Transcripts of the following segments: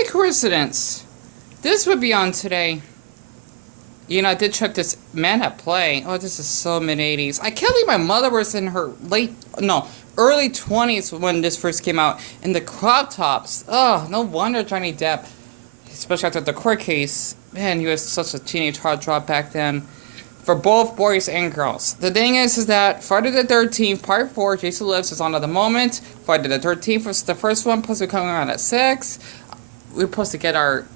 a coincidence. This would be on today. You know, I did check this Man at Play. Oh, this is so mid-80s. I can't believe my mother was in her early 20s when this first came out. And the crop tops. Oh, no wonder Johnny Depp, especially after the court case. Man, he was such a teenage heartthrob back then. For both boys and girls. The thing is that Friday the 13th, Part 4, Jason Lives is on at the moment. Friday the 13th was the first one, plus we're coming on at 6. We're supposed to get our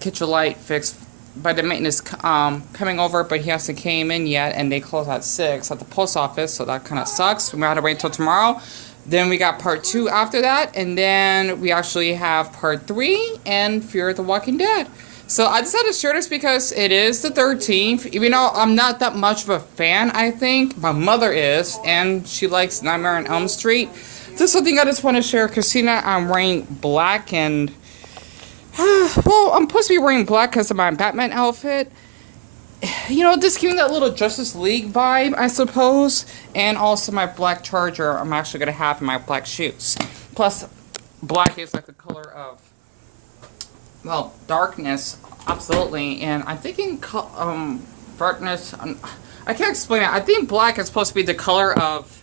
kitchen light fixed by the maintenance coming over, but he hasn't came in yet, and they close at 6 at the post office, so that kind of sucks. We might have to wait till tomorrow. Then we got Part 2 after that, and then we actually have Part 3 and Fear of the Walking Dead. So I decided to share this because it is the 13th. Even though I'm not that much of a fan, I think. My mother is, and she likes Nightmare on Elm Street. This is something I just want to share. Christina, I'm wearing black and... well, I'm supposed to be wearing black because of my Batman outfit. You know, just giving that little Justice League vibe, I suppose. And also my black charger I'm actually going to have in my black shoes. Plus, black is like the color of... well, darkness, absolutely, and I'm thinking, darkness, I can't explain it. I think black is supposed to be the color of,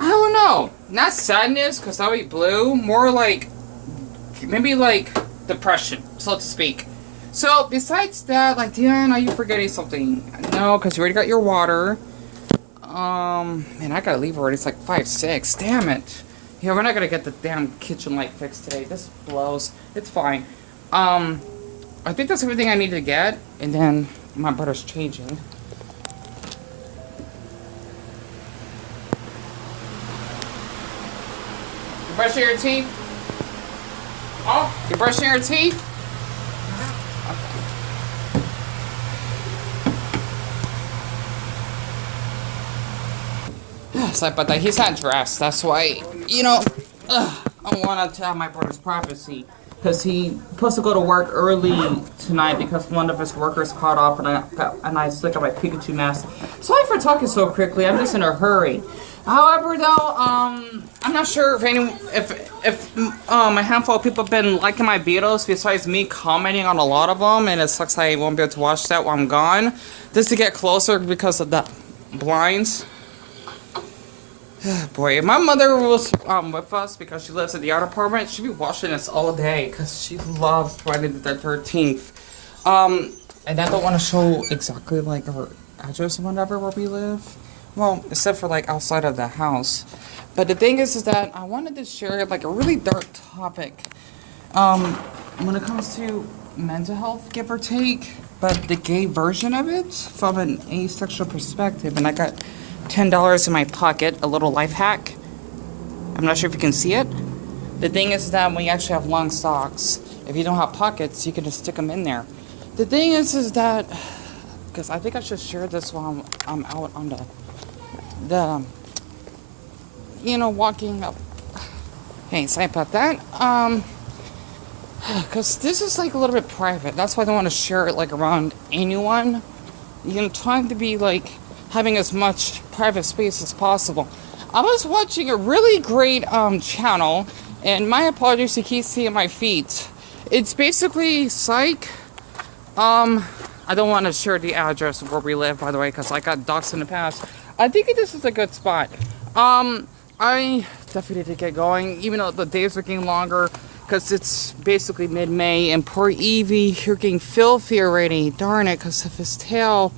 I don't know, not sadness, because that would be blue, more like, maybe like depression, so to speak. So, besides that, like, Dion, are you forgetting something? No, because you already got your water. Man, I gotta leave already, it's like 5-6, damn it. Yeah, we're not gonna get the damn kitchen light fixed today, this blows, it's fine. I think that's everything I need to get, and then my butter's changing. You brushing your teeth? Oh, you brushing your teeth? Sorry about that. He's not dressed. That's why, you know, I want to tell my brother's privacy. Because he's supposed to go to work early tonight because one of his workers caught off and I stick on my Pikachu mask. Sorry for talking so quickly. I'm just in a hurry. However, though, I'm not sure if a handful of people have been liking my videos besides me commenting on a lot of them, and it sucks I won't be able to watch that while I'm gone. Just to get closer because of the blinds. Boy, if my mother was with us because she lives in the art apartment, she'd be watching us all day because she loves Friday the 13th. And I don't want to show exactly like her address and whatever where we live. Well, except for like outside of the house. But the thing is that I wanted to share like a really dark topic. When it comes to mental health, give or take, but the gay version of it from an asexual perspective, and I got $10 in my pocket, a little life hack. I'm not sure if you can see it. The thing is that when you actually have long socks, if you don't have pockets, you can just stick them in there. The thing is that, because I think I should share this while I'm out on the you know, walking up. Hey, sorry about that. Because this is like a little bit private. That's why I don't want to share it like around anyone. You know, trying to be like having as much private space as possible. I was watching a really great channel, and my apologies, you keep seeing my feet. It's basically psych. I don't want to share the address of where we live, by the way, because I got doxed in the past. I think this is a good spot. I definitely need to get going, even though the days are getting longer, because it's basically mid-May, and poor Evie, you're getting filthy already. Darn it, because of his tail.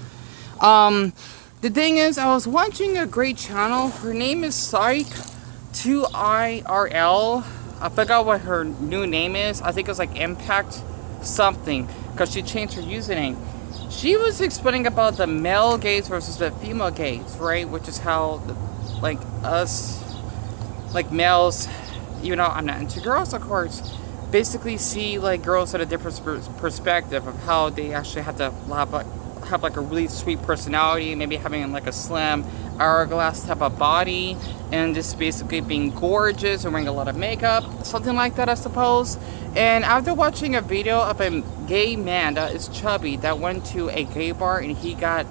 The thing is, I was watching a great channel. Her name is Psych2IRL. I forgot what her new name is. I think it's like Impact something, because she changed her username. She was explaining about the male gaze versus the female gaze, right? Which is how, like, us, like males, even though I'm not into girls, of course, basically see like girls at a different perspective of how they actually have to have like a really sweet personality, maybe having like a slim hourglass type of body, and just basically being gorgeous and wearing a lot of makeup, something like that, I suppose. And after watching a video of a gay man that is chubby that went to a gay bar, and he got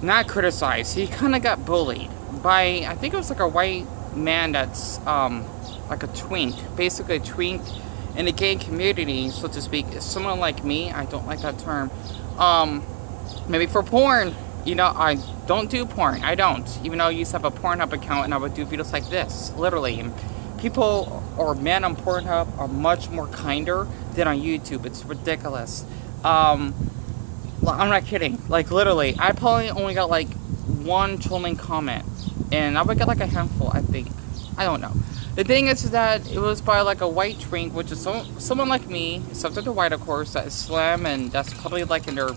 not criticized, he kind of got bullied by, I think it was like a white man that's like a twink, basically a twink, in the gay community, so to speak, is someone like me. I don't like that term. Maybe for porn. You know, I don't do porn. I don't. Even though I used to have a Pornhub account and I would do videos like this, literally. And people or men on Pornhub are much more kinder than on YouTube. It's ridiculous. I'm not kidding. Like, literally, I probably only got like one trolling comment, and I would get like a handful, I think. I don't know. The thing is that it was by like a white twink, which is someone like me, subject to white, of course, that is slim, and that's probably like in their,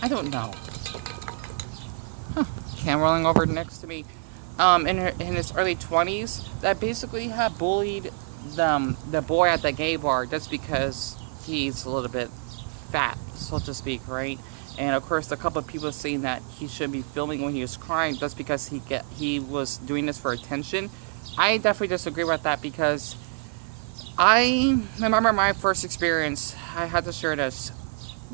I don't know. Cam rolling over next to me, in his early 20s, that basically had bullied the boy at the gay bar just because he's a little bit fat, so to speak, right? And of course, a couple of people saying that he shouldn't be filming when he was crying just because he was doing this for attention. I definitely disagree with that, because I remember my first experience. I had to share this.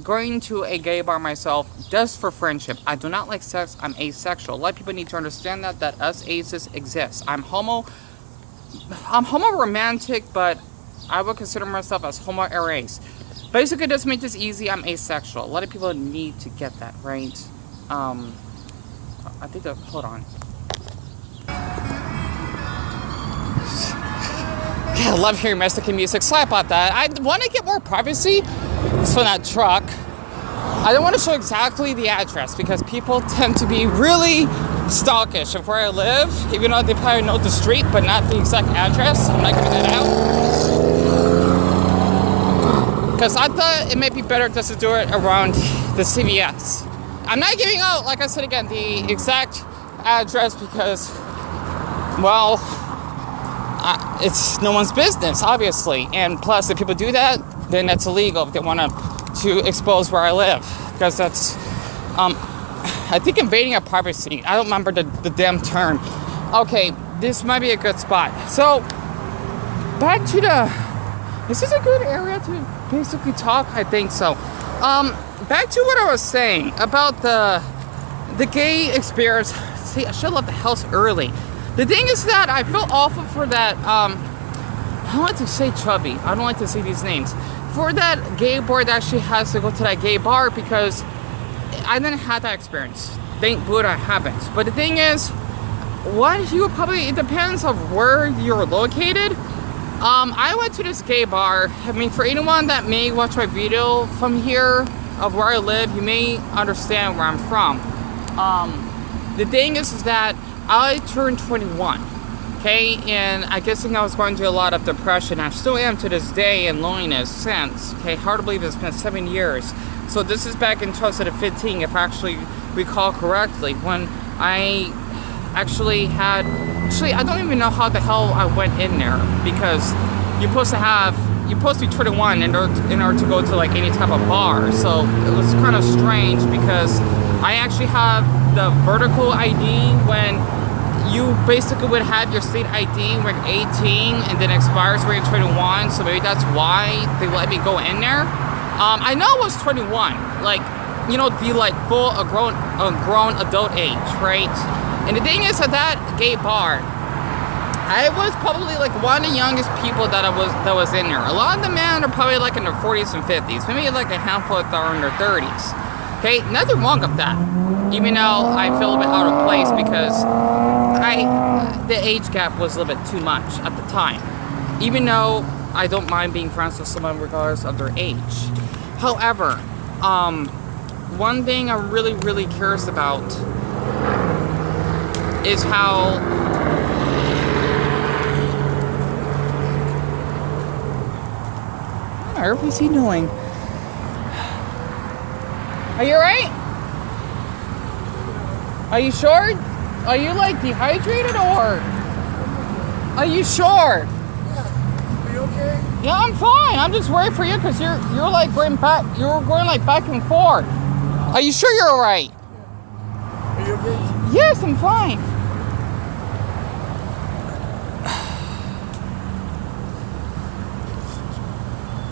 Going to a gay bar myself, just for friendship. I do not like sex. I'm asexual. A lot of people need to understand that us aces exist. I'm homo romantic, but I would consider myself as homo eros. Basically, just make this easy, I'm asexual. A lot of people need to get that, right? I think that, hold on. I love hearing Mexican music. Sorry about that. I want to get more privacy from that truck. I don't want to show exactly the address because people tend to be really stalkish of where I live, even though they probably know the street, but not the exact address. I'm not giving that out. Because I thought it might be better just to do it around the CVS. I'm not giving out, like I said again, the exact address because, well, it's no one's business, obviously. And plus, if people do that, then that's illegal if they want to expose where I live. Because that's, I think invading a privacy. I don't remember the damn term. Okay, this might be a good spot. So, back to is this a good area to basically talk? I think so. Back to what I was saying about the gay experience. See, I should have left the house early. The thing is that I feel awful for that, I don't like to say chubby. I don't like to say these names. For that gay boy that actually has to go to that gay bar, because I didn't have that experience. Thank Buddha I haven't. But the thing is, it depends on where you're located. I went to this gay bar. I mean, for anyone that may watch my video from here, of where I live, you may understand where I'm from. The thing is that I turned 21, okay, and I guess I was going through a lot of depression. I still am to this day, and loneliness since, okay, hard to believe it's been 7 years. So this is back in 2015, if I actually recall correctly, when I actually I don't even know how the hell I went in there, because you're supposed to be 21 in order to go to like any type of bar. So it was kind of strange, because I actually have the vertical ID when you basically would have your state ID when you're 18 and then expires when you're 21. So maybe that's why they let me go in there. I know I was 21, like, you know, the like full grown adult age, right? And the thing is, at that gay bar, I was probably like one of the youngest people that was in there. A lot of the men are probably like in their 40s and 50s, maybe like a handful that are in their 30s. Okay, nothing wrong with that. Even though I feel a bit out of place, because the age gap was a little bit too much at the time. Even though I don't mind being friends with someone regardless of their age. However, one thing I'm really, really curious about is how what on earth is he doing? Are you alright? Are you sure? Are you like dehydrated, or are you sure? Yeah. Are you okay? Yeah, I'm fine. I'm just worried for you because you're like going back. You're going like back and forth. Are you sure you're alright? Are you okay? Yes, I'm fine.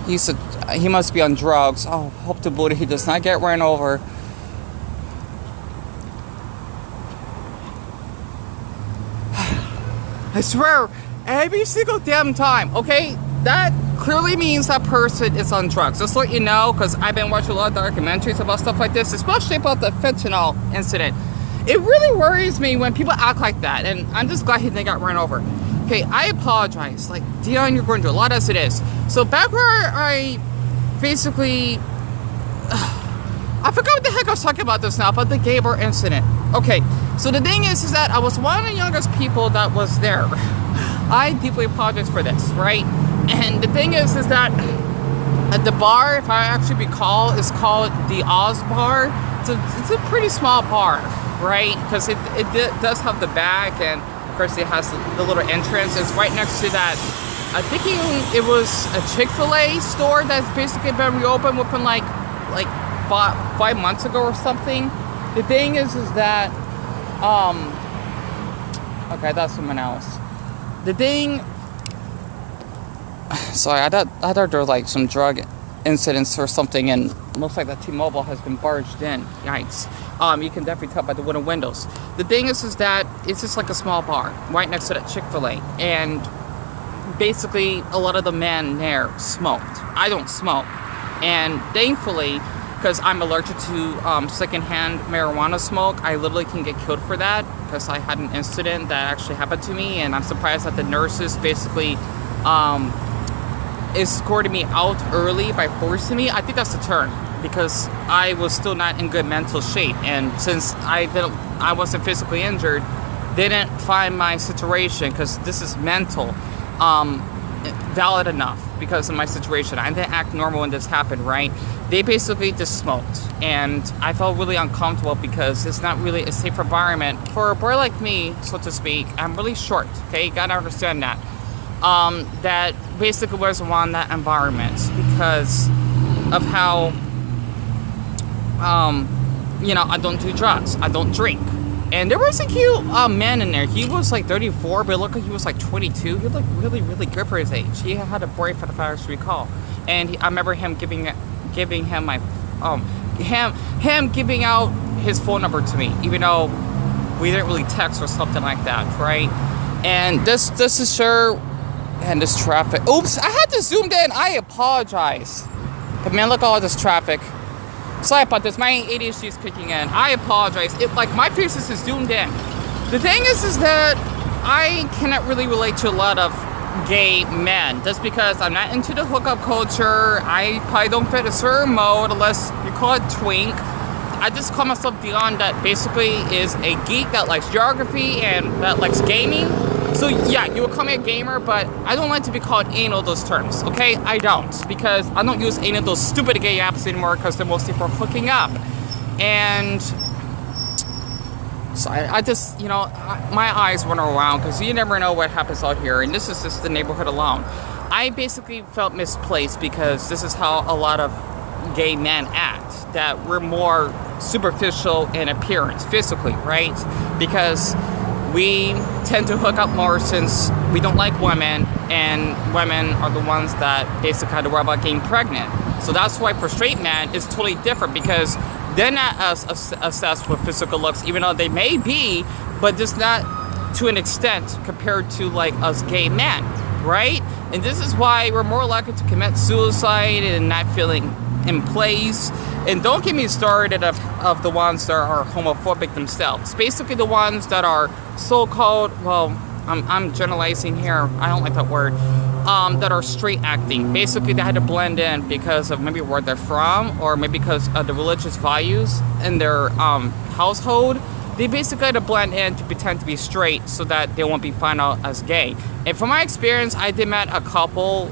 He must be on drugs. Oh, hope to Buddha he does not get ran over. I swear, every single damn time, okay? That clearly means that person is on drugs. Just to let you know, because I've been watching a lot of documentaries about stuff like this, especially about the fentanyl incident. It really worries me when people act like that, and I'm just glad they got run over. Okay, I apologize. Like, Dion, you're going through a lot as it is. So back where I basically... I forgot what the heck I was talking about this now, about the gay bar incident. Okay, so the thing is that I was one of the youngest people that was there. I deeply apologize for this, right? And the thing is that at the bar, if I actually recall, is called the Oz Bar. It's a pretty small bar, right? Because it does have the back, and of course it has the little entrance. It's right next to that. I think it was a Chick-fil-A store that's basically been reopened within like 5 months ago or something. The thing is that okay, that's someone else. The thing, sorry, I thought there were like some drug incidents or something, and looks like that T-Mobile has been barged in. Yikes. You can definitely tell by the wooden windows. The thing is that it's just like a small bar right next to that Chick-fil-A, and basically a lot of the men there smoked. I don't smoke, and thankfully, because I'm allergic to secondhand marijuana smoke, I literally can get killed for that, because I had an incident that actually happened to me, and I'm surprised that the nurses basically escorted me out early by forcing me. I think that's the term, because I was still not in good mental shape, and since I wasn't physically injured, they didn't find my situation, because this is mental, valid enough because of my situation. I didn't act normal when this happened, right? They basically just smoked, and I felt really uncomfortable because it's not really a safe environment for a boy like me, so to speak. I'm really short, okay? You gotta understand that. That basically was on that environment because of how, I don't do drugs, I don't drink. And there was a cute man in there. He was like 34, but it looked like he was like 22. He looked really, really good for his age. He had a boyfriend, if I actually recall. And I remember him giving him my, him giving out his phone number to me, even though we didn't really text or something like that, right? And this is sure, and this traffic. Oops, I had to zoom in. I apologize. But man, look at all this traffic. Sorry about this, my ADHD is kicking in. I apologize. My face is zoomed in. The thing is that I cannot really relate to a lot of gay men, just because I'm not into the hookup culture. I probably don't fit a certain mode unless you call it twink. I just call myself Dion, that basically is a geek that likes geography and that likes gaming. So yeah, you would call me a gamer, but I don't like to be called anal those terms, okay? I don't, because I don't use any of those stupid gay apps anymore because they're mostly for hooking up. And so I just, my eyes went around because you never know what happens out here, and this is just the neighborhood alone. I basically felt misplaced because this is how a lot of gay men act, that we're more superficial in appearance, physically, right? Because we tend to hook up more since we don't like women, and women are the ones that basically kind of worry about getting pregnant. So that's why for straight men, it's totally different, because they're not as obsessed with physical looks, even though they may be, but just not to an extent compared to like us gay men, right? And this is why we're more likely to commit suicide and not feeling in place. And don't get me started of the ones that are homophobic themselves. Basically the ones that are so-called, well, I'm generalizing here, I don't like that word, that are straight acting. Basically they had to blend in because of maybe where they're from, or maybe because of the religious values in their household. They basically had to blend in to pretend to be straight so that they won't be found out as gay. And from my experience, I did met a couple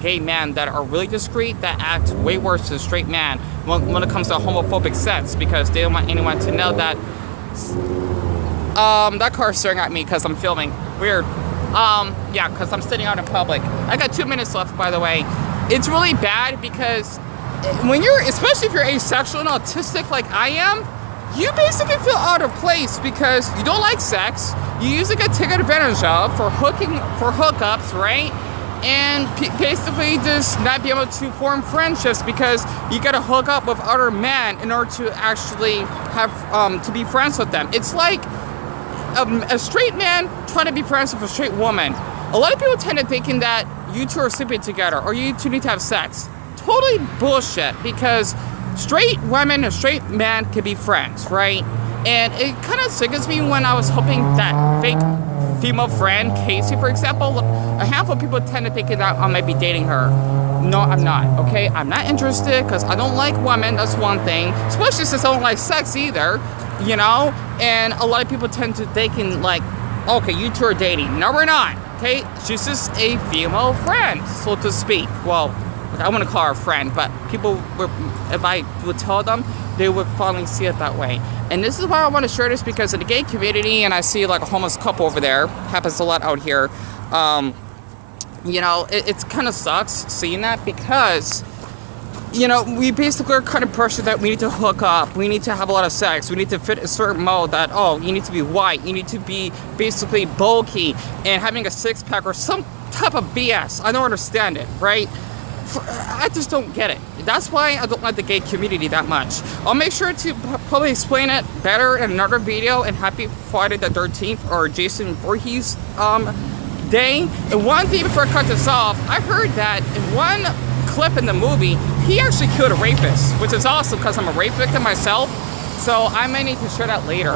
gay men that are really discreet, that act way worse than straight men when it comes to a homophobic sense, because they don't want anyone to know that. That car's staring at me because I'm filming. Weird. Yeah, because I'm sitting out in public. I got 2 minutes left, by the way. It's really bad because when especially if you're asexual and autistic like I am, you basically feel out of place because you don't like sex. You usually get taken advantage of for hookups, right? And basically just not be able to form friendships because you gotta hook up with other men in order to actually have to be friends with them. It's like a straight man trying to be friends with a straight woman. A lot of people tend to thinking that you two are sleeping together or you two need to have sex. Totally bullshit, because straight women and straight men can be friends, right? And it kind of sickens me when I was hoping that fake female friend, Casey, for example, a handful of people tend to think that I might be dating her. No, I'm not, okay? I'm not interested because I don't like women, that's one thing. Especially since I don't like sex either, you know? And a lot of people tend to think like, okay, you two are dating. No, we're not, okay? She's just a female friend, so to speak. Well, I want to call her a friend, but people, if I would tell them, they would finally see it that way. And this is why I want to share this, because in the gay community, and I see like a homeless couple over there, happens a lot out here, you know, it kind of sucks seeing that, because, you know, we basically are kind of pressured that we need to hook up, we need to have a lot of sex, we need to fit a certain mode that, oh, you need to be white, you need to be basically bulky, and having a six-pack or some type of BS. I don't understand it, right? I just don't get it. That's why I don't like the gay community that much. I'll make sure to probably explain it better in another video, and happy Friday the 13th or Jason Voorhees day. And one thing before I cut this off, I heard that in one clip in the movie, he actually killed a rapist, which is awesome because I'm a rape victim myself. So I may need to share that later.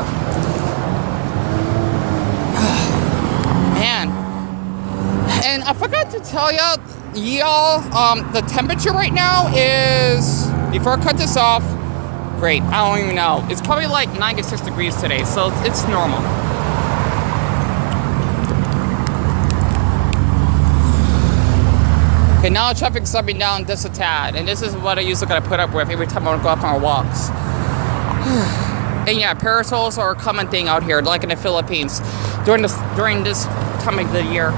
Man. And I forgot to tell y'all, the temperature right now is, before I cut this off, great, I don't even know. It's probably like 96 degrees today, so it's normal. Okay, now traffic's slowing down just a tad, and this is what I usually gotta put up with every time I wanna go out on walks. And yeah, parasols are a common thing out here, like in the Philippines, during this time of the year.